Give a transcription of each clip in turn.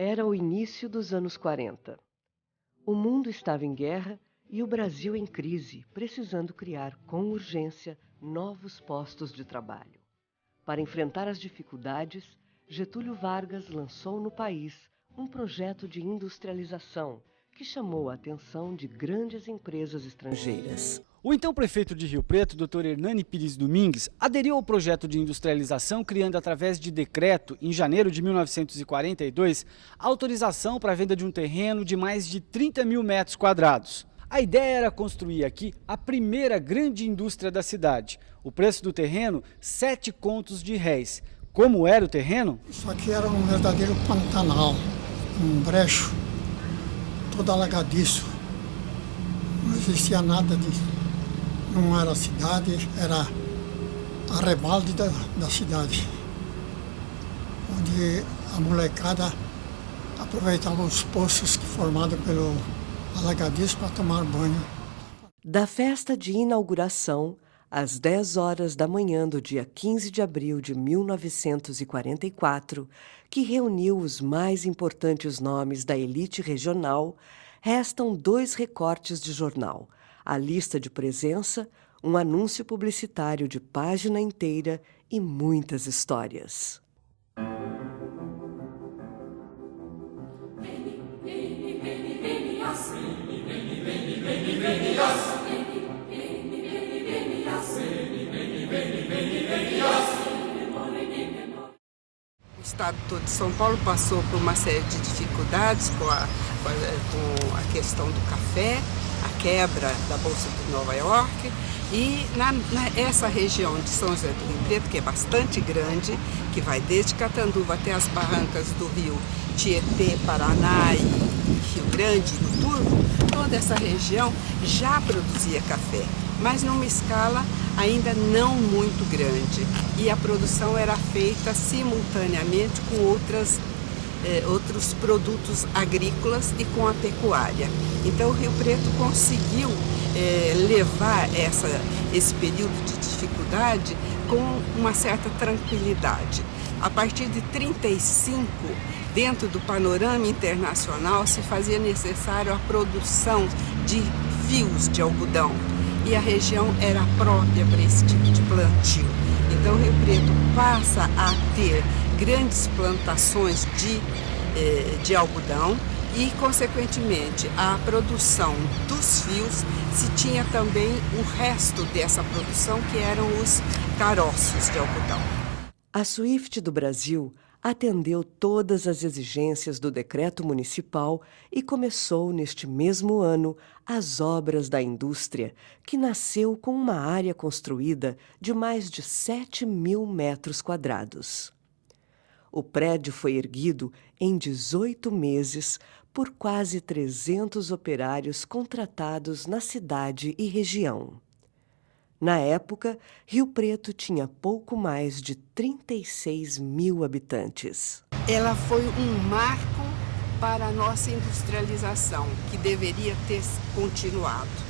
Era o início dos anos 40. O mundo estava em guerra e o Brasil em crise, precisando criar com urgência novos postos de trabalho. Para enfrentar as dificuldades, Getúlio Vargas lançou no país um projeto de industrialização que chamou a atenção de grandes empresas estrangeiras. O então prefeito de Rio Preto, Dr. Hernani Pires Domingues, aderiu ao projeto de industrialização, criando através de decreto, em janeiro de 1942, autorização para a venda de um terreno de mais de 30 mil metros quadrados. A ideia era construir aqui a primeira grande indústria da cidade. O preço do terreno, 7 contos de réis. Como era o terreno? Isso aqui era um verdadeiro pantanal, um brecho, todo alagadiço. Não existia nada de... Não era cidade, era arrebalde da cidade, onde a molecada aproveitava os poços formados pelo alagadiço para tomar banho. Da festa de inauguração, às 10 horas da manhã do dia 15 de abril de 1944, que reuniu os mais importantes nomes da elite regional, restam 2 recortes de jornal: a lista de presença, um anúncio publicitário de página inteira e muitas histórias. O estado todo de São Paulo passou por uma série de dificuldades com a questão do café, a quebra da Bolsa de Nova York, e essa região de São José do Rio Preto, que é bastante grande, que vai desde Catanduva até as barrancas do rio Tietê, Paraná e Rio Grande do Turvo, toda essa região já produzia café, mas numa escala ainda não muito grande. E a produção era feita simultaneamente com outros produtos agrícolas e com a pecuária. Então o Rio Preto conseguiu levar esse período de dificuldade com uma certa tranquilidade. A partir de 1935, dentro do panorama internacional, se fazia necessário a produção de fios de algodão, e a região era própria para esse tipo de plantio. Então o Rio Preto passa a ter grandes plantações de algodão e, consequentemente, a produção dos fios se tinha também o resto dessa produção, que eram os caroços de algodão. A Swift do Brasil atendeu todas as exigências do decreto municipal e começou, neste mesmo ano, as obras da indústria, que nasceu com uma área construída de mais de 7 mil metros quadrados. O prédio foi erguido em 18 meses por quase 300 operários contratados na cidade e região. Na época, Rio Preto tinha pouco mais de 36 mil habitantes. Ela foi um marco para a nossa industrialização, que deveria ter continuado.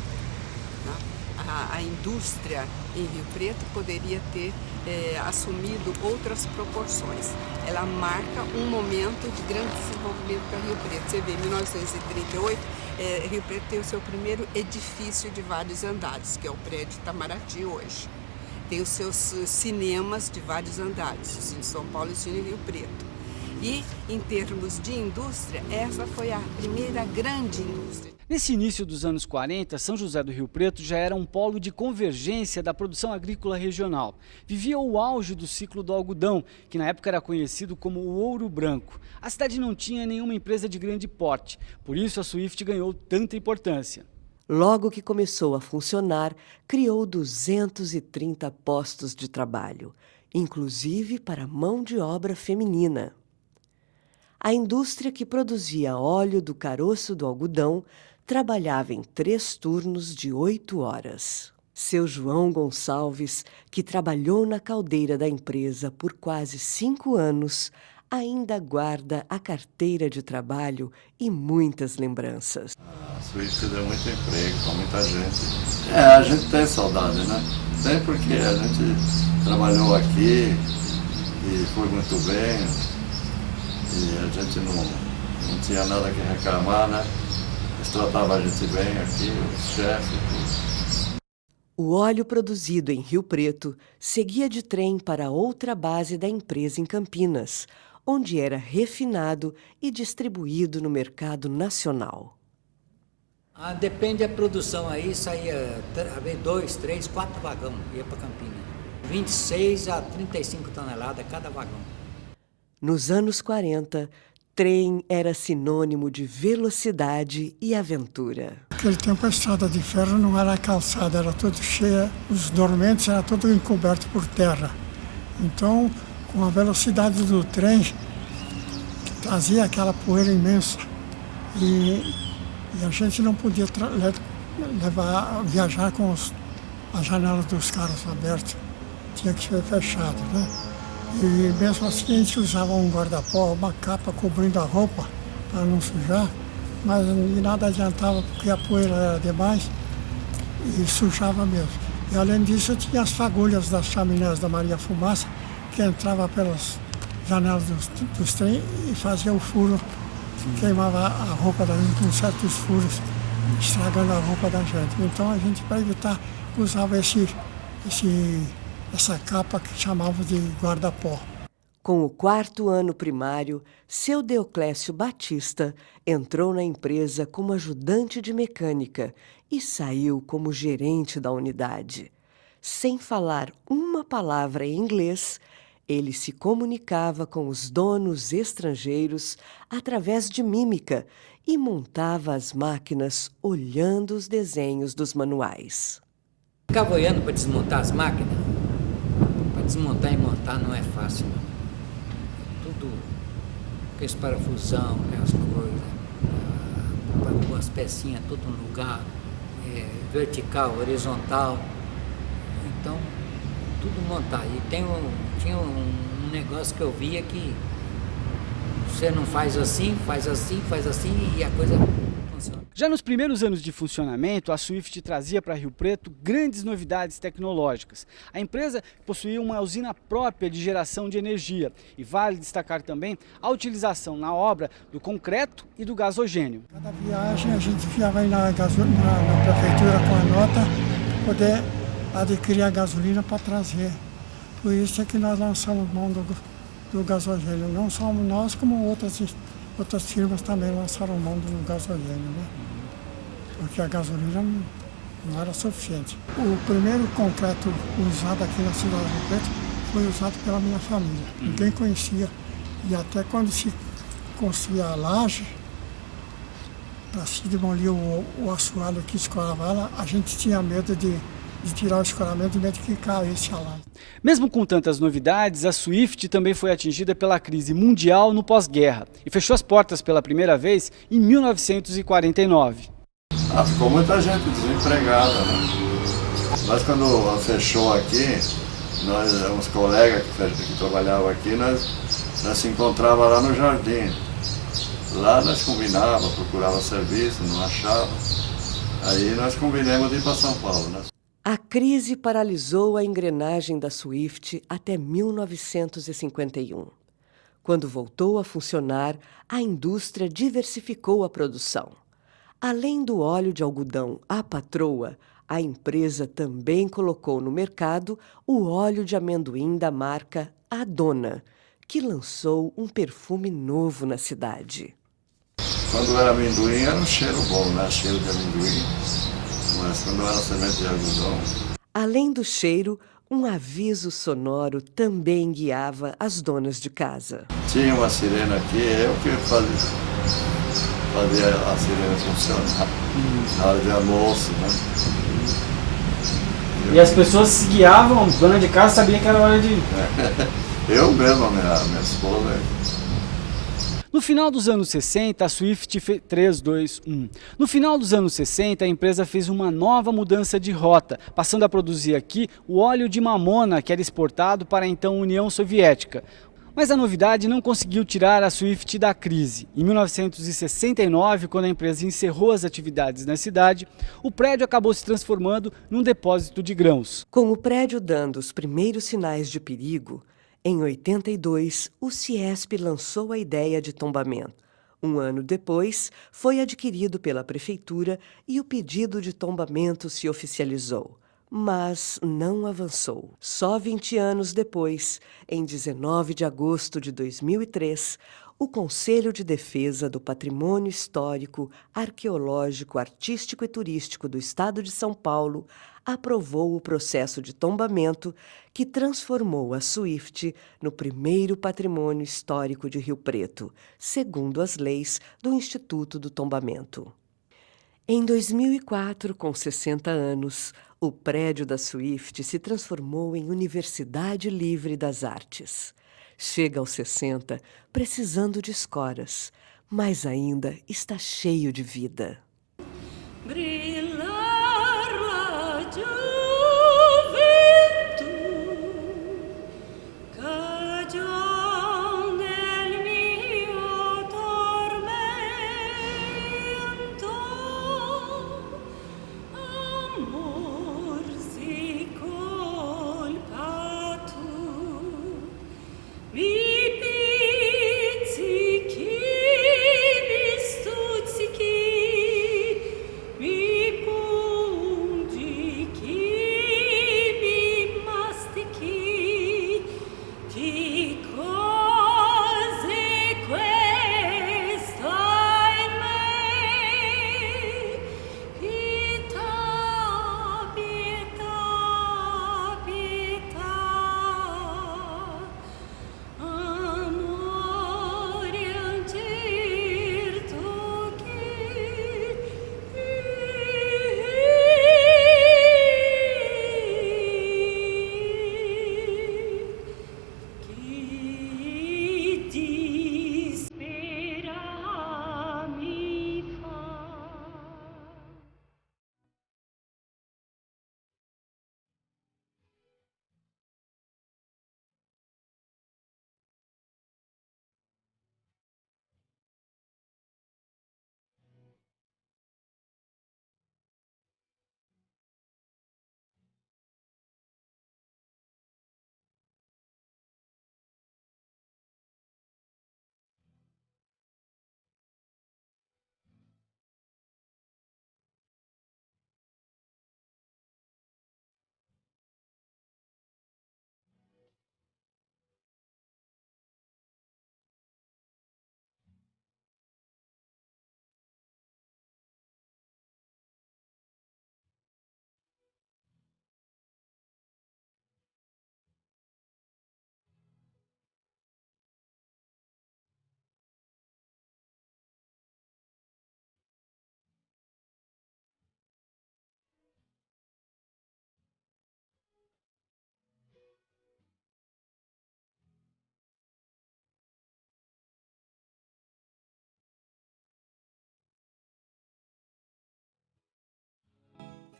A indústria em Rio Preto poderia ter assumido outras proporções. Ela marca um momento de grande desenvolvimento para Rio Preto. Você vê, em 1938, Rio Preto tem o seu primeiro edifício de vários andares, que é o prédio Itamaraty hoje. Tem os seus cinemas de vários andares, o Cine São Paulo e o Cine Rio Preto. E, em termos de indústria, essa foi a primeira grande indústria. Nesse início dos anos 40, São José do Rio Preto já era um polo de convergência da produção agrícola regional. Vivia o auge do ciclo do algodão, que na época era conhecido como o ouro branco. A cidade não tinha nenhuma empresa de grande porte, por isso a Swift ganhou tanta importância. Logo que começou a funcionar, criou 230 postos de trabalho, inclusive para mão de obra feminina. A indústria que produzia óleo do caroço do algodão trabalhava em 3 turnos de 8 horas. Seu João Gonçalves, que trabalhou na caldeira da empresa por quase 5 anos, ainda guarda a carteira de trabalho e muitas lembranças. A Swift deu muito emprego para muita gente. A gente tem saudade, né? Tem, porque a gente trabalhou aqui e foi muito bem. E a gente não tinha nada que reclamar, né? Eles tratavam a gente bem aqui, os chefes, tudo. O óleo produzido em Rio Preto seguia de trem para outra base da empresa em Campinas, onde era refinado e distribuído no mercado nacional. Depende da produção aí, saía 2, 3, 4 vagão, ia para Campinas. 26 a 35 toneladas cada vagão. Nos anos 40, trem era sinônimo de velocidade e aventura. Naquele tempo a estrada de ferro não era calçada, era toda cheia, os dormentes eram todos encobertos por terra. Então, com a velocidade do trem, que trazia aquela poeira imensa, e a gente não podia viajar com as janelas dos carros abertas, tinha que ser fechado, né? E mesmo assim a gente usava um guarda-pó, uma capa cobrindo a roupa para não sujar, mas de nada adiantava porque a poeira era demais e sujava mesmo. E além disso tinha as fagulhas das chaminés da Maria Fumaça que entrava pelas janelas dos trens e fazia o furo, queimava a roupa da gente com certos furos, estragando a roupa da gente. Então a gente, para evitar, usava essa capa que chamava de guarda-pó. Com o 4º ano primário, seu Deoclésio Batista entrou na empresa como ajudante de mecânica e saiu como gerente da unidade. Sem falar uma palavra em inglês, ele se comunicava com os donos estrangeiros através de mímica e montava as máquinas olhando os desenhos dos manuais. Ficava olhando para desmontar as máquinas. Para desmontar e montar não é fácil, não. Tudo, aqueles parafusão, aquelas coisas, para pôr as pecinhas tudo no lugar, vertical, horizontal. Então, tudo montar. E tinha um negócio que eu via que você não faz assim, e a coisa funciona. Já nos primeiros anos de funcionamento, a Swift trazia para Rio Preto grandes novidades tecnológicas. A empresa possuía uma usina própria de geração de energia e vale destacar também a utilização na obra do concreto e do gasogênio. Cada viagem a gente enfiava aí na prefeitura com a nota para poder adquirir a gasolina para trazer. Por isso é que nós lançamos mão do gasogênio. Não só nós, como outras firmas também lançaram mão do gasogênio, né? Porque a gasolina não era suficiente. O primeiro concreto usado aqui na cidade de Rio Preto foi usado pela minha família. Ninguém conhecia. E até quando se construía a laje, para se demolir o assoalho que escorava ela, a gente tinha medo de tirar o escoramento de medo de que caísse a laje. Mesmo com tantas novidades, a Swift também foi atingida pela crise mundial no pós-guerra e fechou as portas pela primeira vez em 1949. Ficou muita gente desempregada, né? Mas quando fechou aqui, nós, uns colegas que trabalhavam aqui, nós se encontrávamos lá no jardim. Lá nós combinávamos, procurava serviço, não achava. Aí nós combinamos de ir para São Paulo, né? A crise paralisou a engrenagem da Swift até 1951. Quando voltou a funcionar, a indústria diversificou a produção. Além do óleo de algodão A Patroa, a empresa também colocou no mercado o óleo de amendoim da marca A Dona, que lançou um perfume novo na cidade. Quando era amendoim era um cheiro bom, né? Cheiro de amendoim. Mas quando era semente de algodão... Além do cheiro, um aviso sonoro também guiava as donas de casa. Tinha uma sirene aqui, eu que fazia a sirene funcionar na hora de almoço, né? E as pessoas se guiavam, dona de casa sabia que era hora de... Eu mesmo, a minha esposa... No final dos anos 60, a Swift fez 3, 2, 1. No final dos anos 60, a empresa fez uma nova mudança de rota, passando a produzir aqui o óleo de mamona, que era exportado para a então União Soviética. Mas a novidade não conseguiu tirar a Swift da crise. Em 1969, quando a empresa encerrou as atividades na cidade, o prédio acabou se transformando num depósito de grãos. Com o prédio dando os primeiros sinais de perigo, em 82, o CIESP lançou a ideia de tombamento. Um ano depois, foi adquirido pela prefeitura e o pedido de tombamento se oficializou, mas não avançou. Só 20 anos depois, em 19 de agosto de 2003, o Conselho de Defesa do Patrimônio Histórico, Arqueológico, Artístico e Turístico do Estado de São Paulo aprovou o processo de tombamento que transformou a Swift no primeiro patrimônio histórico de Rio Preto, segundo as leis do Instituto do Tombamento. Em 2004, com 60 anos, o prédio da Swift se transformou em Universidade Livre das Artes. Chega aos 60 precisando de escoras, mas ainda está cheio de vida. Brilha